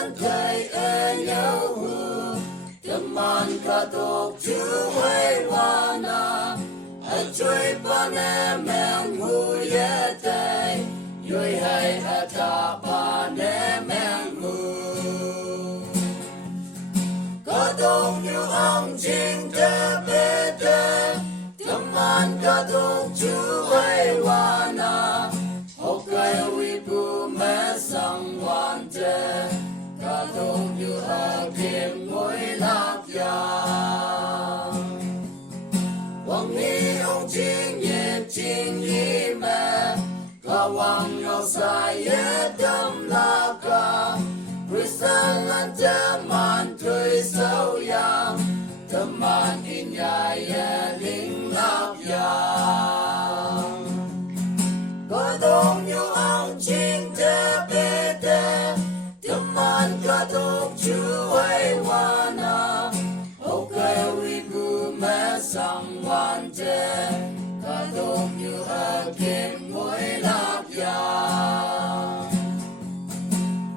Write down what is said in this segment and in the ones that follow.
man thầy e nhớ hù tâm man cả tục chú hay hoa na ai chơi ban em hù ye tay yoi hay ta ban em hù cả đông như ông chính thế bê tê tâm man cả tục chú hay hoa na học cái uy bu mẹ sang quan thế cả đông như kim ngôi lạc ya Wang ni ông chính yi mẹ cả wang nhau sai ye tâm la cả Christian lan thế man thuy sâu yang tâm man in ya ye linh lạc yang cả đông như ông chính thế bê tê tâm man cả tục chú hay hoa na hậu cây uy bu mẹ sang quan thế cả đông như kim ngôi lạc ya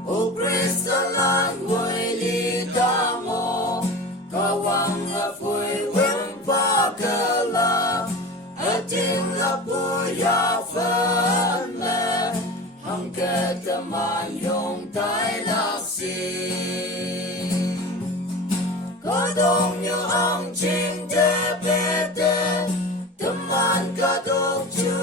o Christa lan ngôi li ta mô cả wang phơi vững ba cơ la tin la bu ya phân lệ hằng kê tâm man yong tai lạc si cả đông như ông chính thế bê tê tâm man cả tục chú